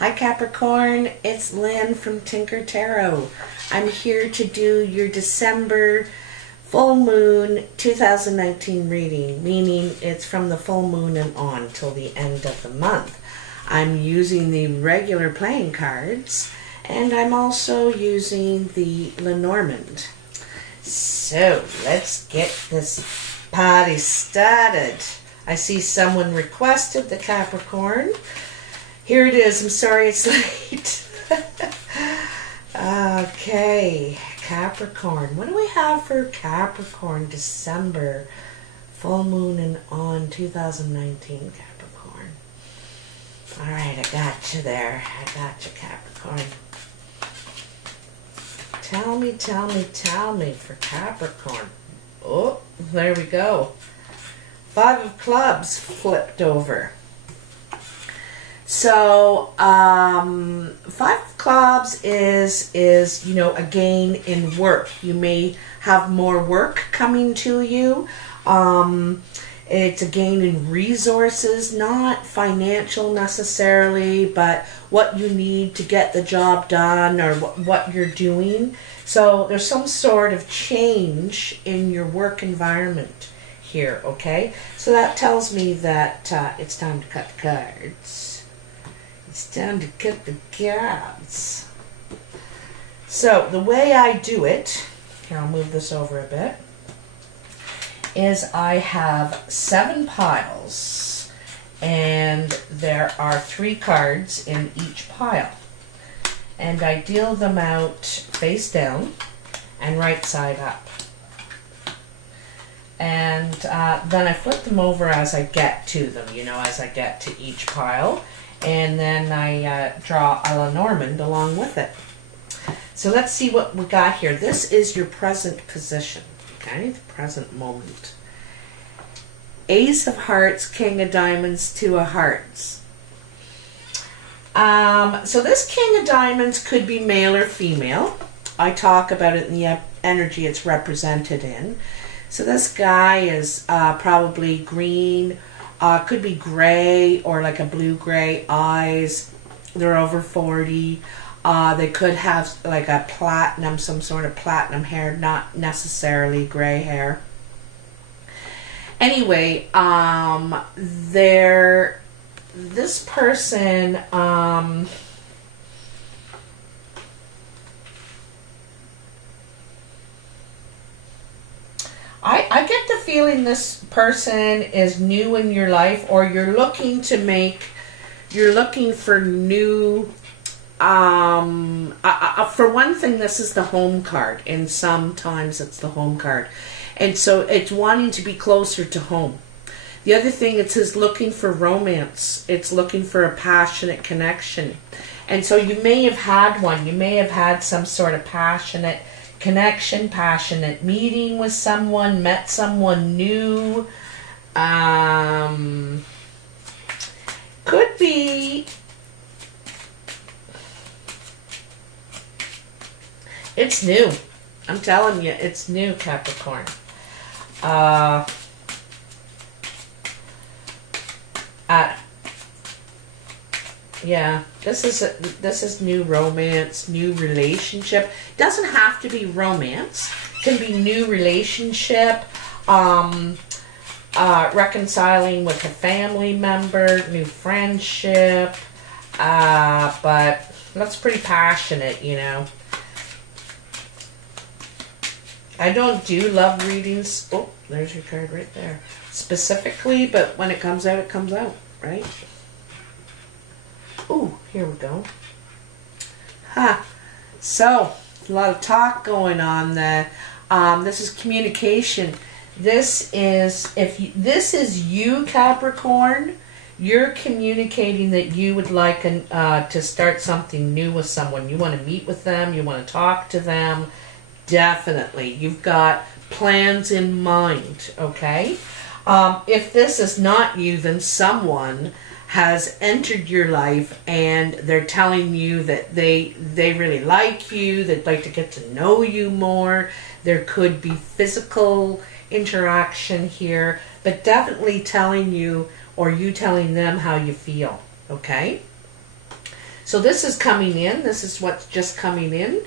Hi Capricorn, it's Lynn from Tinker Tarot. I'm here to do your December full moon 2019 reading, meaning it's from the full moon and on till the end of the month. I'm using the regular playing cards and I'm also using the Lenormand. So let's get this party started. I see someone requested the Capricorn. Here it is. I'm sorry it's late. Okay, Capricorn. What do we have for Capricorn December? Full moon and on 2019 Capricorn. Alright, I got you there. I got you, Capricorn. Tell me for Capricorn. Oh, there we go. 5 of clubs flipped over. So, 5 of clubs is a gain in work. You may have more work coming to you. It's a gain in resources, not financial necessarily, but what you need to get the job done or what you're doing. So there's some sort of change in your work environment here, okay? So that tells me that it's time to cut the cards. It's time to cut the cards. So the way I do it, here I'll move this over a bit, is I have 7 piles and there are 3 cards in each pile. And I deal them out face down and right side up. And then I flip them over as I get to them, as I get to each pile. And then I draw a Lenormand along with it. So let's see what we got here. This is your present position, okay? The present moment. Ace of Hearts, King of Diamonds, 2 of Hearts. So this King of Diamonds could be male or female. I talk about it in the energy it's represented in. So this guy is probably green. Could be gray or like a blue-gray eyes. They're over 40. They could have like a platinum, some sort of platinum hair, not necessarily gray hair. Anyway, this person, I get the feeling this person is new in your life, or you're looking for new, for one thing, this is the home card, and sometimes it's the home card. And so it's wanting to be closer to home. The other thing, it says looking for romance. It's looking for a passionate connection. And so you may have had one. You may have had some sort of passionate connection, passionate meeting with someone, met someone new. Could be it's new. I'm telling you, it's new, Capricorn. Yeah, this is new romance, new relationship. Doesn't have to be romance. Can be new relationship, reconciling with a family member, new friendship. But that's pretty passionate, I don't do love readings. Oh, there's your card right there. Specifically, but when it comes out, right? Ooh, here we go. So, a lot of talk going on there. This is communication. This is, this is you, Capricorn, you're communicating that you would like to start something new with someone. You want to meet with them. You want to talk to them. Definitely. You've got plans in mind, okay? If this is not you, then someone has entered your life and they're telling you that they really like you, they'd like to get to know you more. There could be physical interaction here, but definitely telling you, or you telling them how you feel, okay? So this is coming in. This is what's just coming in.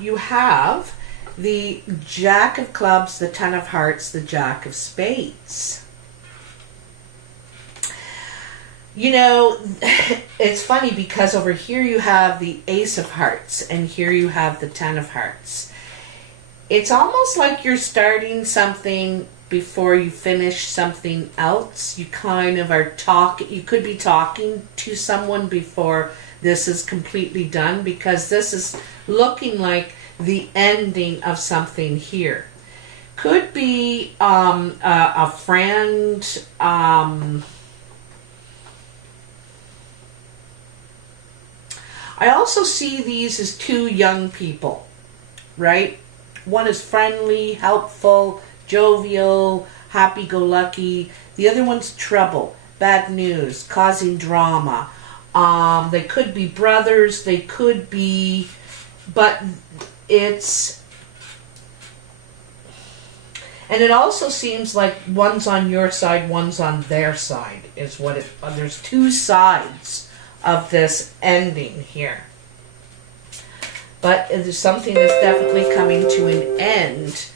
You have the Jack of Clubs, the Ten of Hearts, the Jack of Spades. You know, it's funny because over here you have the Ace of Hearts and here you have the Ten of Hearts. It's almost like you're starting something before you finish something else. You kind of are you could be talking to someone before this is completely done, because this is looking like the ending of something here. Could be a friend, I also see these as two young people, right? One is friendly, helpful, jovial, happy-go-lucky. The other one's trouble, bad news, causing drama. They could be brothers, they could be, but it's, and it also seems like one's on your side, one's on their side, is what it, there's two sides of this ending here. But there's something that's definitely coming to an end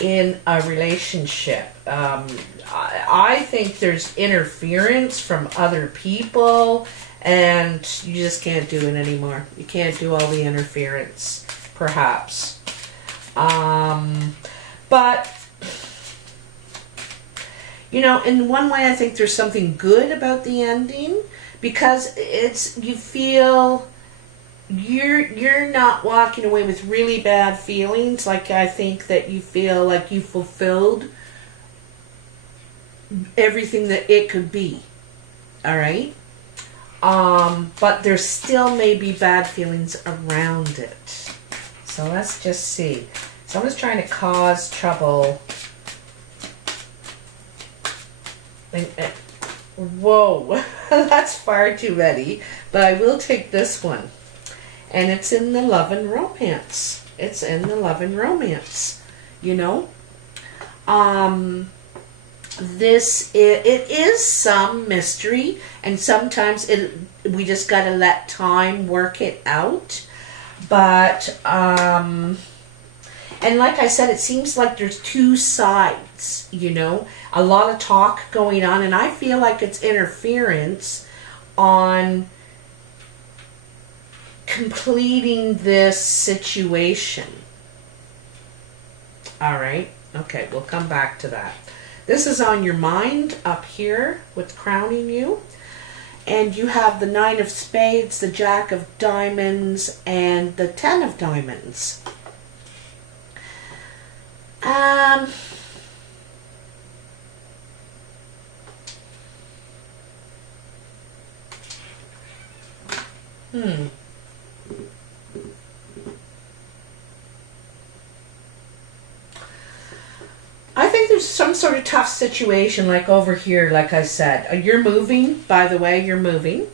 in a relationship. I think there's interference from other people, and you just can't do it anymore. You can't do all the interference, perhaps. But, you know, in one way I think there's something good about the ending, because it's, you feel you're not walking away with really bad feelings. Like, I think that you feel like you fulfilled everything that it could be. All right? But there still may be bad feelings around it. So let's just see. Someone's trying to cause trouble. Whoa, that's far too many. But I will take this one. And it's in the love and romance. It's in the love and romance, you know. It is some mystery, and sometimes we just got to let time work it out. But, and like I said, it seems like there's two sides, you know. A lot of talk going on, and I feel like it's interference on completing this situation. All right. Okay, we'll come back to that. This is on your mind up here with crowning you. And you have the Nine of Spades, the Jack of Diamonds, and the Ten of Diamonds. I think there's some sort of tough situation, like over here, like I said. You're moving, by the way, you're moving.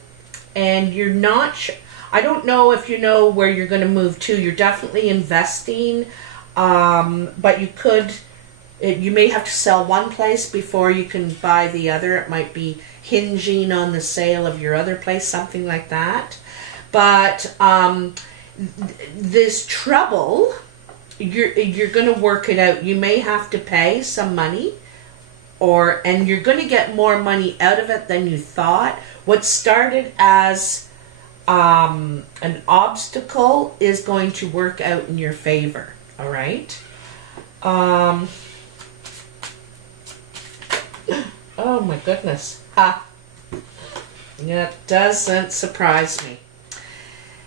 And you're not, I don't know if you know where you're going to move to. You're definitely investing, but you could, you may have to sell one place before you can buy the other. It might be hinging on the sale of your other place, something like that. But this trouble, you're going to work it out. You may have to pay some money, and you're going to get more money out of it than you thought. What started as an obstacle is going to work out in your favor. All right. Oh my goodness. Ha. It doesn't surprise me.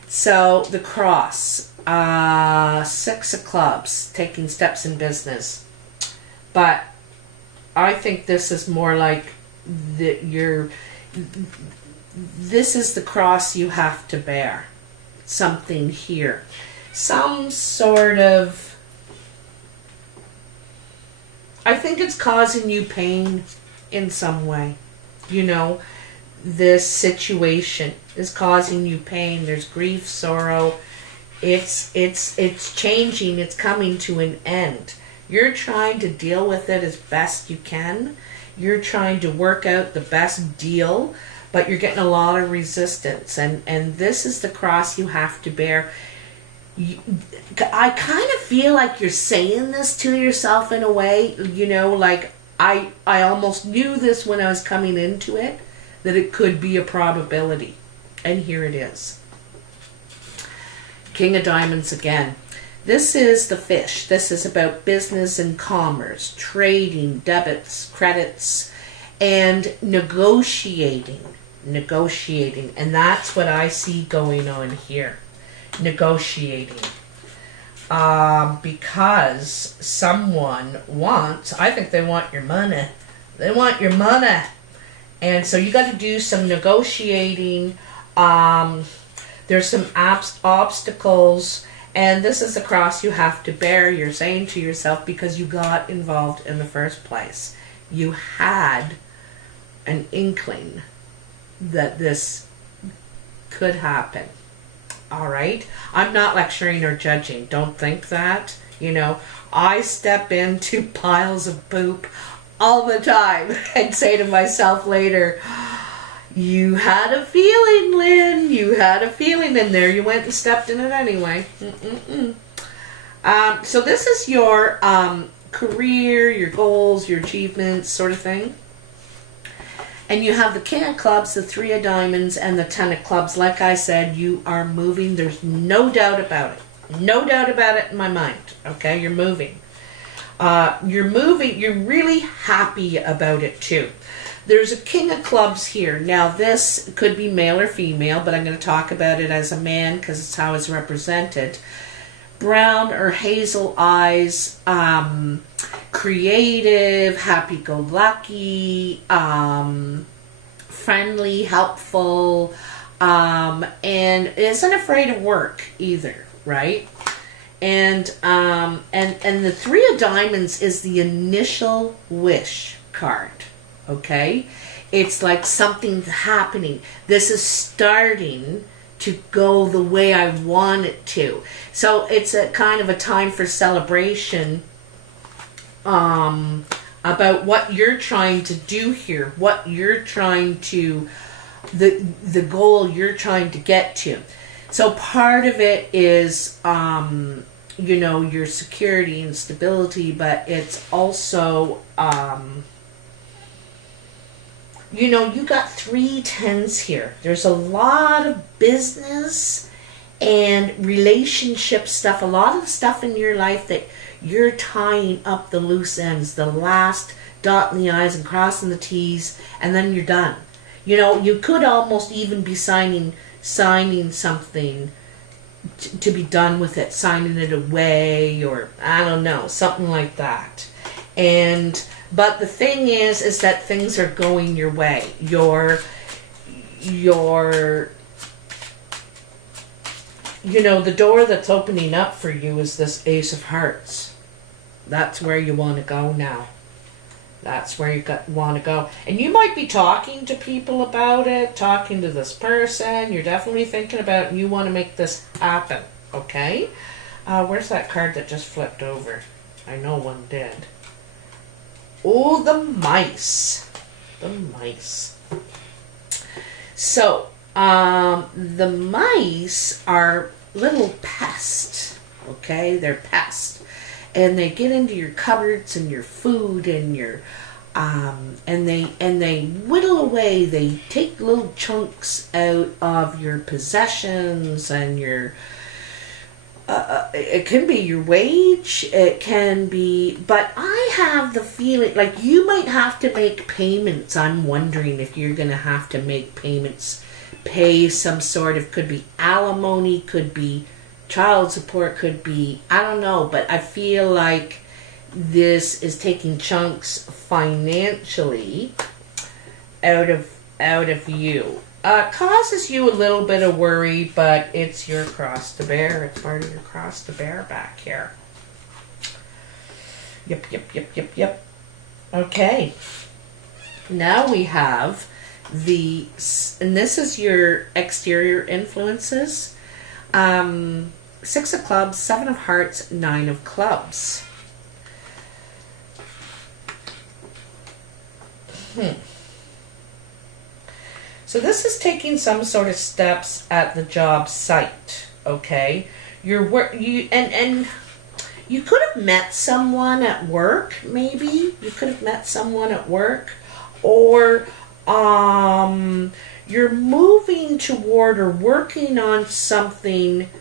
So the cross, 6 of clubs, taking steps in business. But I think this is more like this is the cross you have to bear. Something here. Some sort of, I think it's causing you pain in some way. You know, this situation is causing you pain. There's grief, sorrow. It's changing. It's coming to an end. You're trying to deal with it as best you can. You're trying to work out the best deal. but you're getting a lot of resistance, and this is the cross you have to bear. I kind of feel like you're saying this to yourself in a way, you know, like I almost knew this when I was coming into it, that it could be a probability. And here it is. King of Diamonds again. This is the fish. This is about business and commerce, trading, debits, credits, and negotiating. Negotiating. And that's what I see going on here. Negotiating. Because someone wants, I think they want your money. They want your money. And so you got to do some negotiating. There's some obstacles. And this is the cross you have to bear, you're saying to yourself, because you got involved in the first place. You had an inkling that this could happen. All right? I'm not lecturing or judging. Don't think that. You know, I step into piles of poop all the time and say to myself later, you had a feeling, Lynn. You had a feeling, and there you went and stepped in it anyway. So this is your career, your goals, your achievements, sort of thing. And you have the King of Clubs, the Three of Diamonds, and the Ten of Clubs. Like I said, you are moving. There's no doubt about it. No doubt about it in my mind. Okay, you're moving. You're moving. You're really happy about it too. There's a King of Clubs here. Now this could be male or female, but I'm going to talk about it as a man because it's how it's represented. Brown or hazel eyes, creative, happy-go-lucky, friendly, helpful, and isn't afraid of work either, right? And the Three of Diamonds is the initial wish card. Okay, it's like something's happening. This is starting to go the way I want it to. So it's a kind of a time for celebration about what you're trying to do here, what you're trying to, the goal you're trying to get to. So part of it is, you know, your security and stability, but it's also, you know, you got 3 tens here. There's a lot of business and relationship stuff, a lot of stuff in your life that you're tying up the loose ends, the last dotting the I's and crossing the T's, and then you're done. You know, you could almost even be signing something to be done with it, signing it away, or I don't know, something like that. But the thing is that things are going your way. Your you know, the door that's opening up for you is this Ace of Hearts. That's where you want to go now. That's where you want to go. And you might be talking to people about it, talking to this person. You're definitely thinking about it, and you want to make this happen. Okay? Where's that card that just flipped over? I know one did. Oh, the mice. The mice. So, the mice are little pests. Okay? They're pests. And they get into your cupboards and your food and your and they whittle away. They take little chunks out of your possessions and your it can be your wage, it can be, but I have the feeling like you might have to make payments. I'm wondering if you're going to have to make payments, pay some sort of, could be alimony, could be child support, could be, I don't know, but I feel like this is taking chunks financially out of you. Causes you a little bit of worry, but it's your cross to bear. It's part of your cross to bear back here. Yep. Okay. Now we have and this is your exterior influences. 6 of Clubs, 7 of Hearts, 9 of Clubs. So this is taking some sort of steps at the job site, okay? And you could have met someone at work, maybe. You could have met someone at work, or you're moving toward or working on something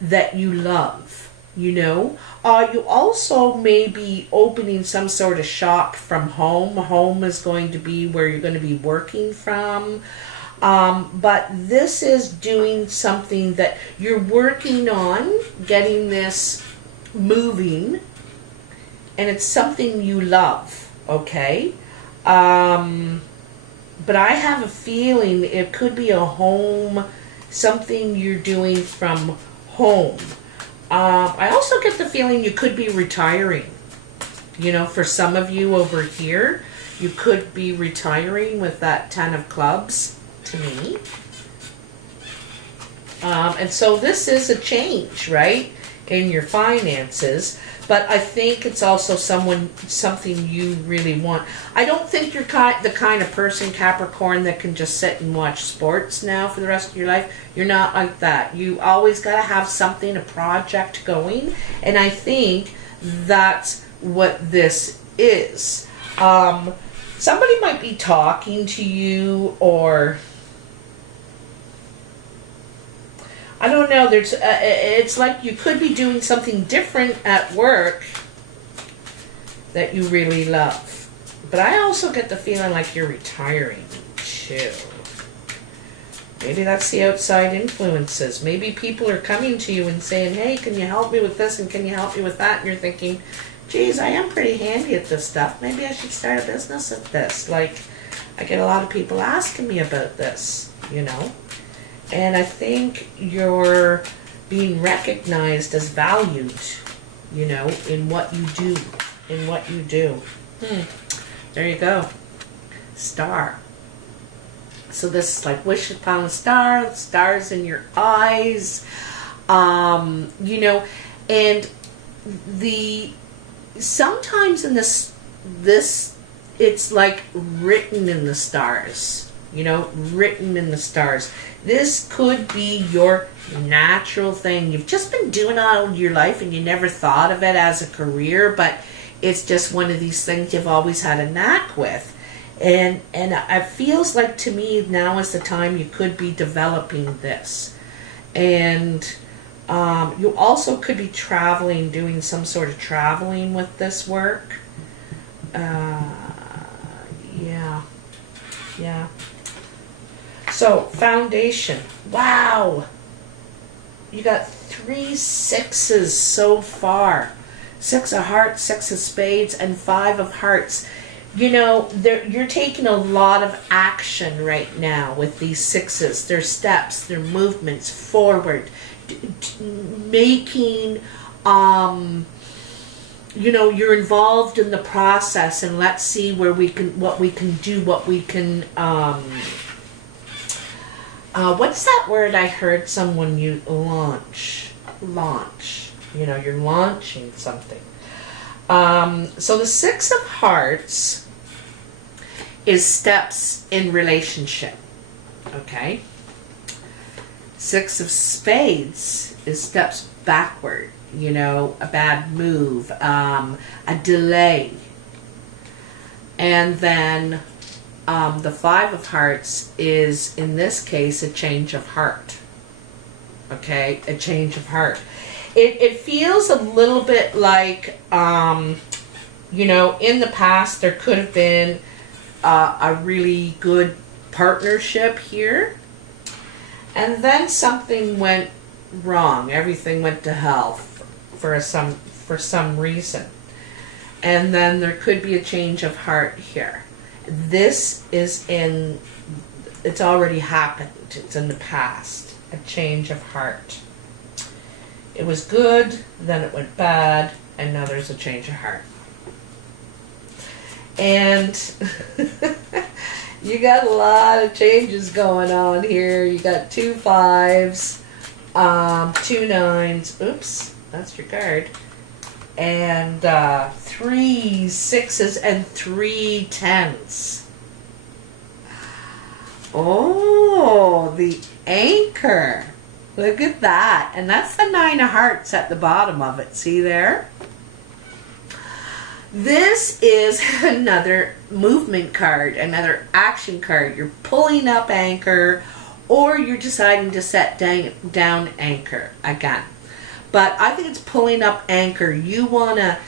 that you love, you know. You also may be opening some sort of shop from home. Home is going to be where you're going to be working from. But this is doing something that you're working on, getting this moving, and it's something you love, okay? But I have a feeling it could be a home, something you're doing from home. I also get the feeling you could be retiring. You know, for some of you over here, you could be retiring with that 10 of clubs to me. And so this is a change, right, in your finances. But I think it's also something you really want. I don't think you're the kind of person, Capricorn, that can just sit and watch sports now for the rest of your life. You're not like that. You always got to have something, a project going. And I think that's what this is. Somebody might be talking to you, or I don't know. There's, it's like you could be doing something different at work that you really love. But I also get the feeling like you're retiring too. Maybe that's the outside influences. Maybe people are coming to you and saying, hey, can you help me with this and can you help me with that? And you're thinking, geez, I am pretty handy at this stuff. Maybe I should start a business at this. Like, I get a lot of people asking me about this, you know. And I think you're being recognized as valued, you know, in what you do. In what you do. There you go. Star. So this is like wish upon a star, stars in your eyes. You know, and sometimes in this it's like written in the stars. You know, written in the stars. This could be your natural thing. You've just been doing it all your life and you never thought of it as a career, but it's just one of these things you've always had a knack with. And it feels like to me now is the time you could be developing this. And you also could be traveling, doing some sort of traveling with this work. Yeah. So, foundation. Wow. You got 3 6s so far. 6 of hearts, 6 of spades, and 5 of hearts. You know, you're taking a lot of action right now with these 6s. Their steps, their movements forward. Making, you know, you're involved in the process, and let's see what we can do, what's that word I heard someone use? Launch. You know, you're launching something. So the 6 of hearts is steps in relationship. Okay. 6 of spades is steps backward. You know, a bad move, a delay. And then the 5 of hearts is, in this case, a change of heart. Okay, a change of heart. It feels a little bit like, you know, in the past there could have been a really good partnership here. And then something went wrong. Everything went to hell for some reason. And then there could be a change of heart here. This is it's already happened. It's in the past. A change of heart. It was good, then it went bad, and now there's a change of heart. And you got a lot of changes going on here. You got 2 5s, 2 9s. Oops, that's your card. And 3 6s and 3 10s. Oh, the anchor. Look at that. And that's the 9 of hearts at the bottom of it. See there? This is another movement card, another action card. You're pulling up anchor, or you're deciding to set down anchor again. But I think it's pulling up anchor. You wanna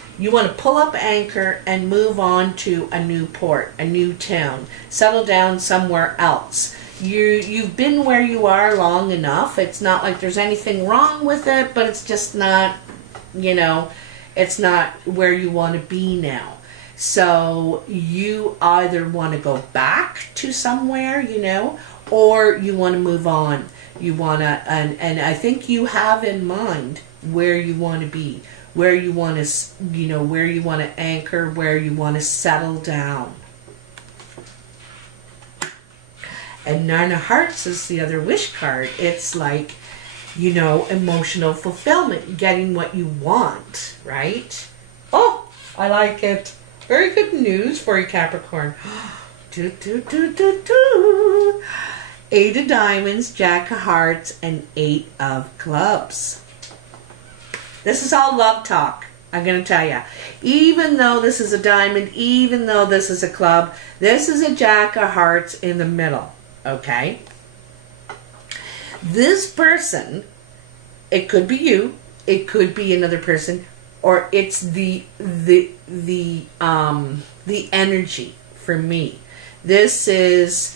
pull up anchor and move on to a new port, a new town, settle down somewhere else. You've been where you are long enough. It's not like there's anything wrong with it, but it's just not, you know, it's not where you want to be now. So you either want to go back to somewhere, you know, or you want to move on. You want to, and I think you have in mind where you want to be, where you want to, you know, where you want to anchor, where you want to settle down. And 9 of Hearts is the other wish card. It's like, you know, emotional fulfillment, getting what you want, right? Oh, I like it. Very good news for you, Capricorn. 8 of Diamonds, Jack of Hearts, and 8 of Clubs. This is all love talk, I'm going to tell you. Even though this is a diamond, even though this is a club, this is a Jack of Hearts in the middle, okay? This person, it could be you, it could be another person, or it's the energy for me. This is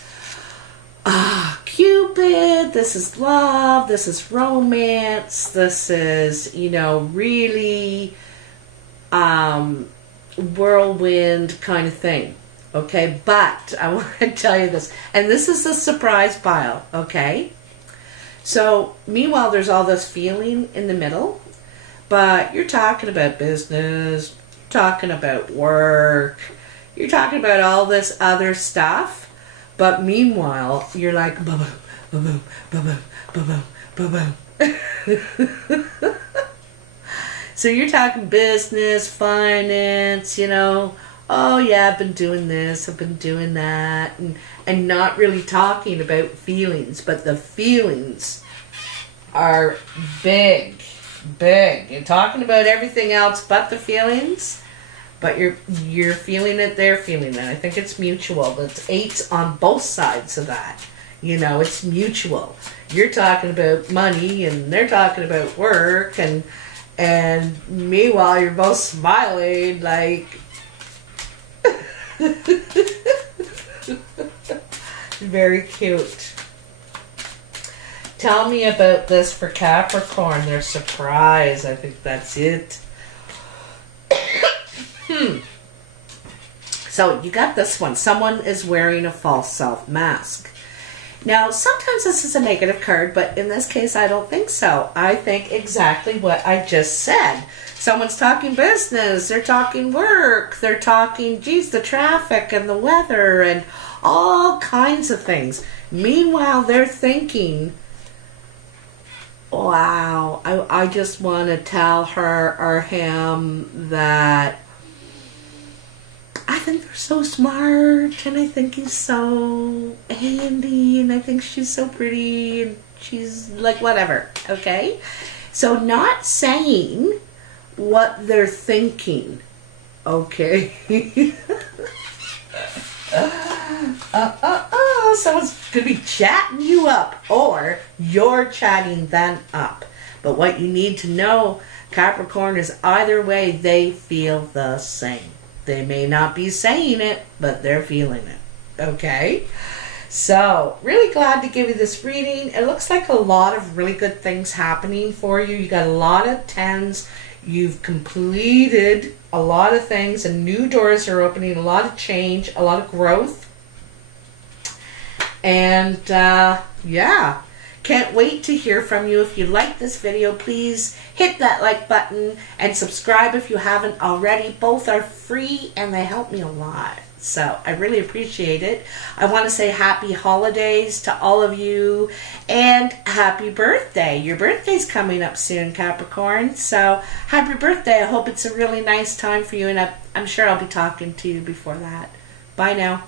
Cupid, this is love, this is romance, this is, you know, really whirlwind kind of thing. Okay, but I want to tell you this, and this is a surprise pile, okay? So, meanwhile, there's all this feeling in the middle, but you're talking about business, talking about work, you're talking about all this other stuff, but meanwhile, you're like, ba-boom, ba-boom, ba-boom, ba-boom, ba-boom. So you're talking business, finance, you know, oh yeah, I've been doing this, I've been doing that, and not really talking about feelings, but the feelings are big, big. You're talking about everything else but the feelings, but you're feeling it, they're feeling it. I think it's mutual. It's 8s on both sides of that. You know, it's mutual. You're talking about money, and they're talking about work, and meanwhile you're both smiling like very cute. Tell me about this for Capricorn, their surprise. I think that's it. So you got this one. Someone is wearing a false self mask. Now, sometimes this is a negative card, but in this case, I don't think so. I think exactly what I just said. Someone's talking business, they're talking work, they're talking, geez, the traffic and the weather and all kinds of things. Meanwhile, they're thinking, wow, I just want to tell her or him that I think they're so smart, and I think he's so handy, and I think she's so pretty, and she's like whatever, okay? So not saying what they're thinking, okay? Someone's going to be chatting you up, or you're chatting them up. But what you need to know, Capricorn, is either way, they feel the same. They may not be saying it, but they're feeling it. Okay? So, really glad to give you this reading. It looks like a lot of really good things happening for you. You got a lot of 10s. You've completed a lot of things, and new doors are opening, a lot of change, a lot of growth. And, yeah. Can't wait to hear from you. If you like this video, please hit that like button and subscribe if you haven't already. Both are free and they help me a lot. So I really appreciate it. I want to say happy holidays to all of you and happy birthday. Your birthday's coming up soon, Capricorn. So happy birthday. I hope it's a really nice time for you, and I'm sure I'll be talking to you before that. Bye now.